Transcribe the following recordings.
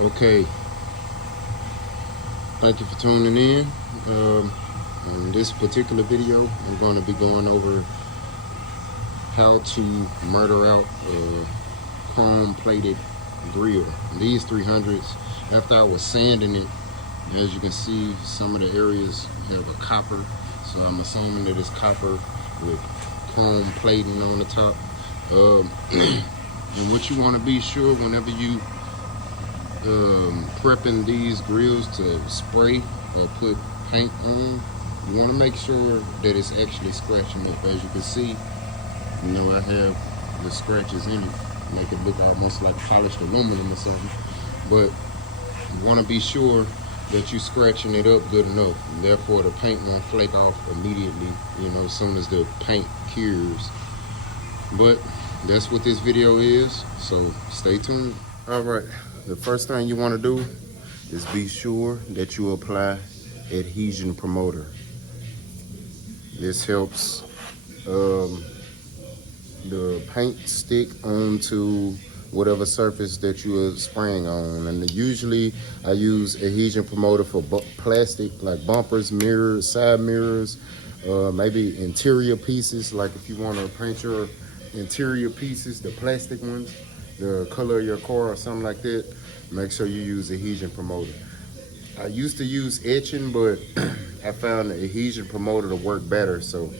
Okay, thank you for tuning in. In this particular video, I'm going to be going over how to murder out a chrome plated grill. These 300s, after I was sanding it, as you can see, some of the areas have a copper, so I'm assuming that it's copper with chrome plating on the top. And what you want to be sure whenever you prepping these grills to spray or put paint on, you want to make sure that it's actually scratching up. As you can see, you know, I have the scratches in it, make it look almost like polished aluminum or something. But you want to be sure that you're scratching it up good enough, and therefore the paint won't flake off immediately, you know, as soon as the paint cures. But that's what this video is, so stay tuned. All right, the first thing you want to do is be sure that you apply adhesion promoter. This helps the paint stick onto whatever surface that you are spraying on. And usually I use adhesion promoter for plastic, like bumpers, mirrors, side mirrors, maybe interior pieces. Like if you want to paint your interior pieces, the plastic ones, the color of your car or something like that, make sure you use adhesion promoter. I used to use etching, but I found the adhesion promoter to work better. So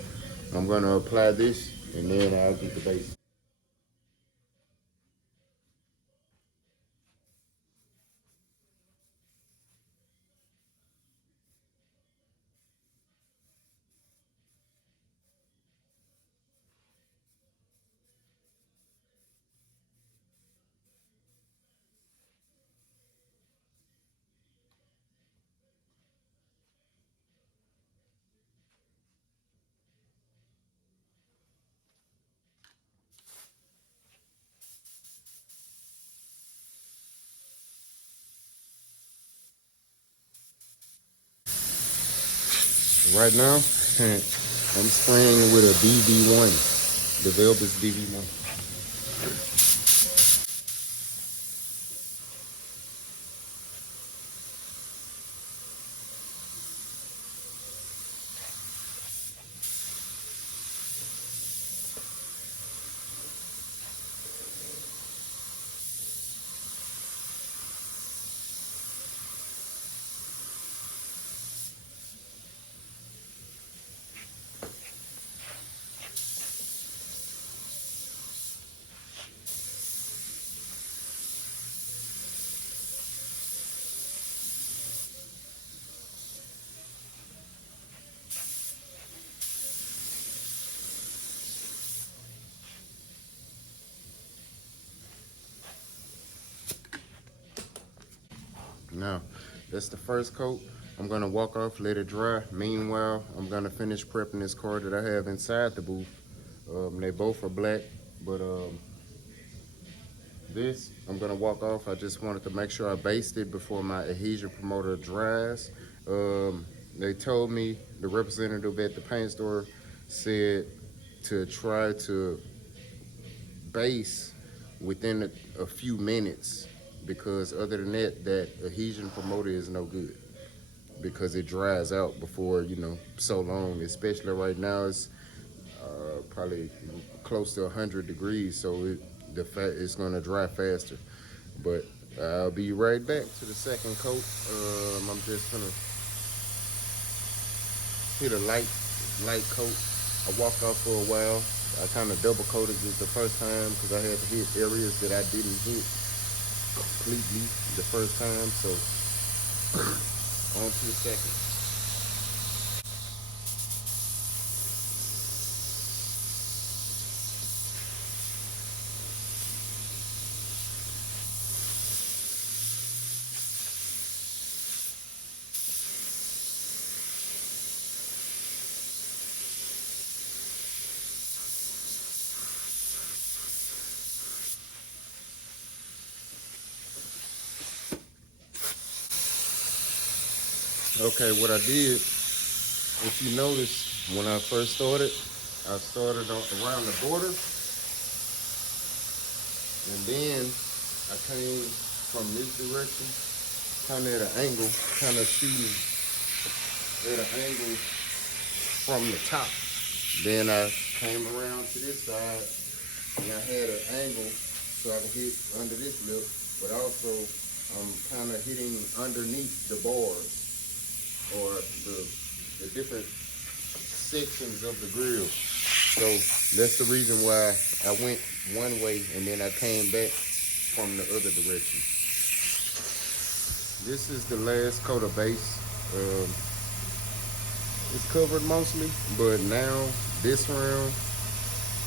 I'm going to apply this and then I'll get the base. Right now, I'm spraying with a BV1, the Velvet's BV1. Now, that's the first coat. I'm gonna walk off, let it dry. Meanwhile, I'm gonna finish prepping this car that I have inside the booth. They both are black, but this, I'm gonna walk off. I just wanted to make sure I based it before my adhesion promoter dries. They told me, the representative at the paint store said to try to base within a few minutes, because other than that, that adhesion promoter is no good because it dries out before, you know, so long. Especially right now, it's probably close to 100 degrees, so it's going to dry faster. But I'll be right back to the second coat. I'm just gonna hit a light coat. I walked off for a while. I kind of double coated it the first time because I had to hit areas that I didn't hit completely the first time. So on to the second. Okay, what I did, if you notice, when I first started, I started around the border, and then I came from this direction, kind of at an angle, kind of shooting at an angle from the top. Then I came around to this side and I had an angle so I could hit under this lip, but also I'm kind of hitting underneath the bars or the different sections of the grill. So that's the reason why I went one way and then I came back from the other direction. This is the last coat of base. It's covered mostly, but now this round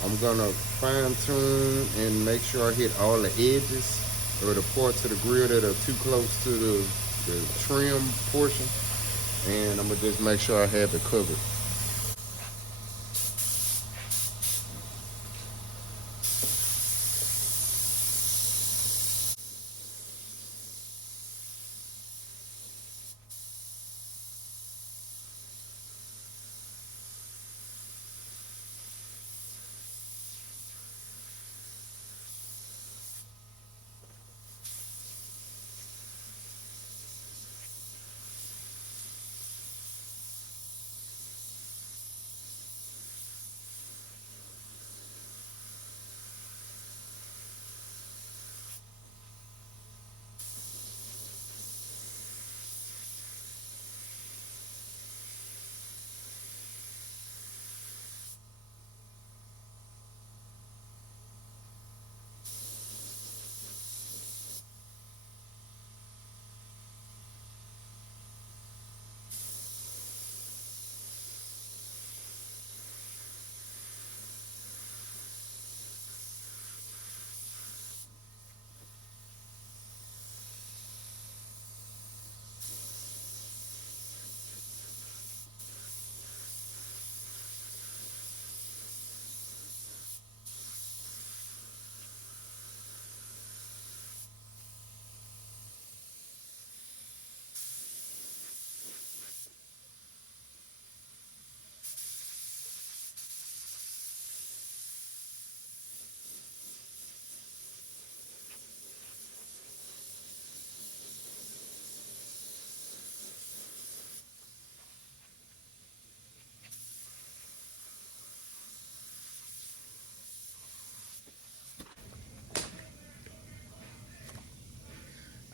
I'm gonna fine tune and make sure I hit all the edges or the parts of the grill that are too close to the trim portion, and I'm gonna just make sure I have it covered.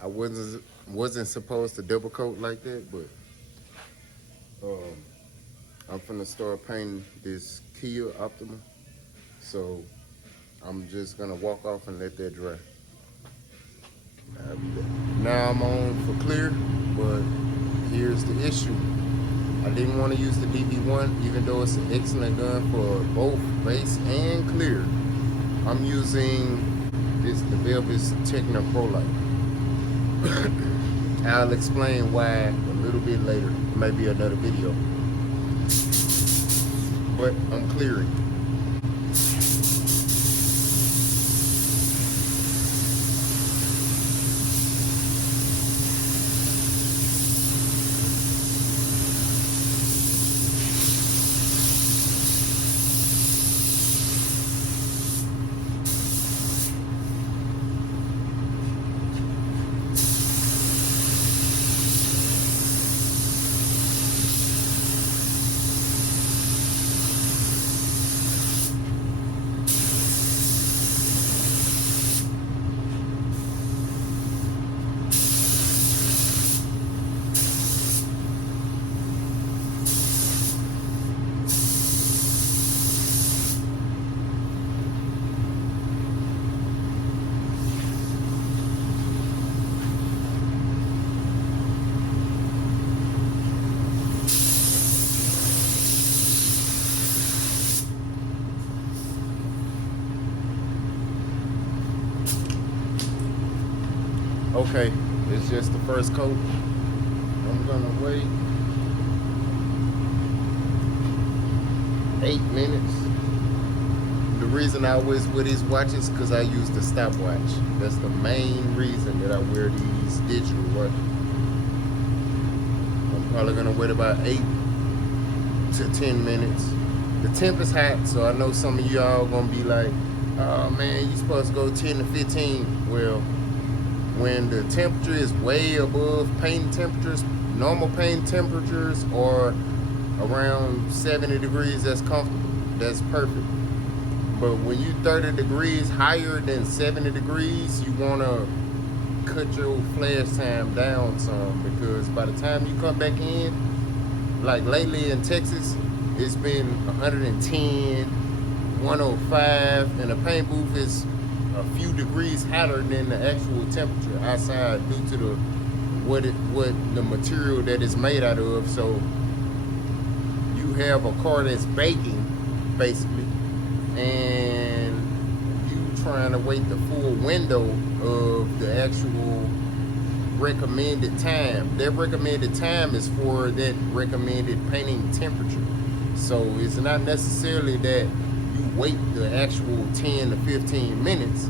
I wasn't supposed to double coat like that, but I'm finna start painting this Kia Optima, so I'm just gonna walk off and let that dry. Now I'm on for clear, but here's the issue. I didn't want to use the DB1, even though it's an excellent gun for both base and clear. I'm using the Velvet's Techno Pro Light. I'll explain why a little bit later, maybe another video. But I'm clearing. Okay, it's just the first coat. I'm gonna wait 8 minutes. The reason I always wear these watches because I use the stopwatch. That's the main reason that I wear these digital watches. I'm probably gonna wait about 8 to 10 minutes. The temp is hot, so I know some of y'all gonna be like, oh man, you supposed to go 10 to 15. Well, when the temperature is way above paint temperatures, normal paint temperatures are around 70 degrees, that's comfortable, that's perfect. But when you 30 degrees higher than 70 degrees, you want to cut your flash time down some, because by the time you come back in, like lately in Texas, it's been 110, 105, and the paint booth is a few degrees hotter than the actual temperature outside due to the what the material that it's made out of. So you have a car that's baking basically, and you trying to wait the full window of the actual recommended time. That recommended time is for that recommended painting temperature. So it's not necessarily that you wait the actual 10 to 15 minutes.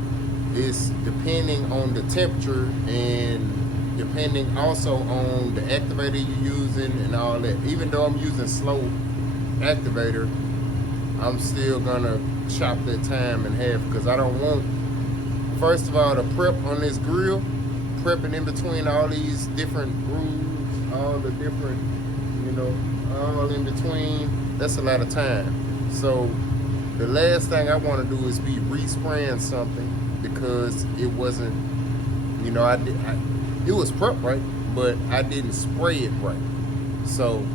It's depending on the temperature and depending also on the activator you're using and all that. Even though I'm using slow activator, I'm still gonna chop that time in half, because I don't want, first of all, the prep on this grill, prepping in between all these different grooves, all the different, you know, all in between, that's a lot of time. So the last thing I want to do is be respraying something because it wasn't, you know, it was prepped right, but I didn't spray it right. So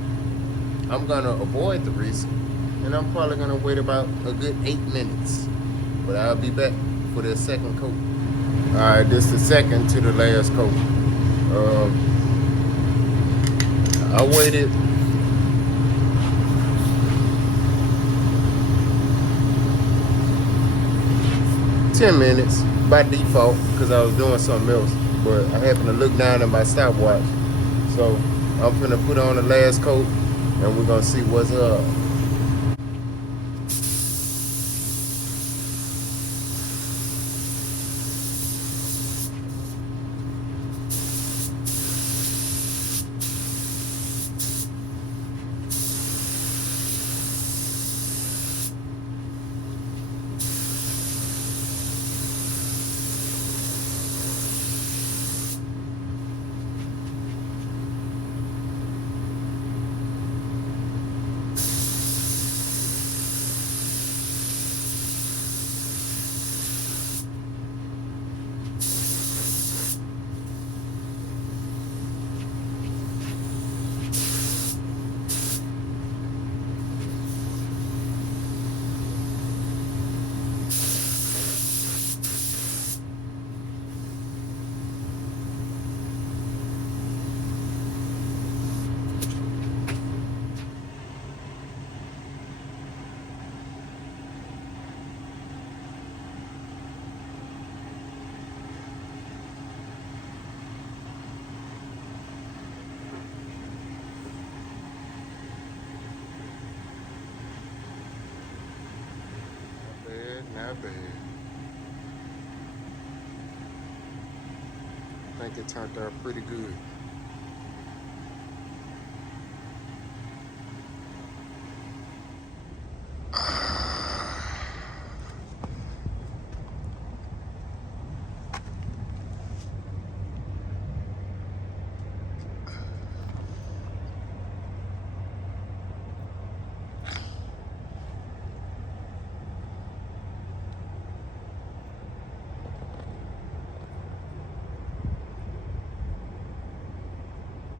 I'm gonna avoid the risk, and I'm probably gonna wait about a good 8 minutes, but I'll be back for the second coat. All right, this is the second to the last coat. I waited 10 minutes by default because I was doing something else, but I happened to look down at my stopwatch. So I'm gonna put on the last coat and we're gonna see what's up. Not bad. I think it turned out pretty good.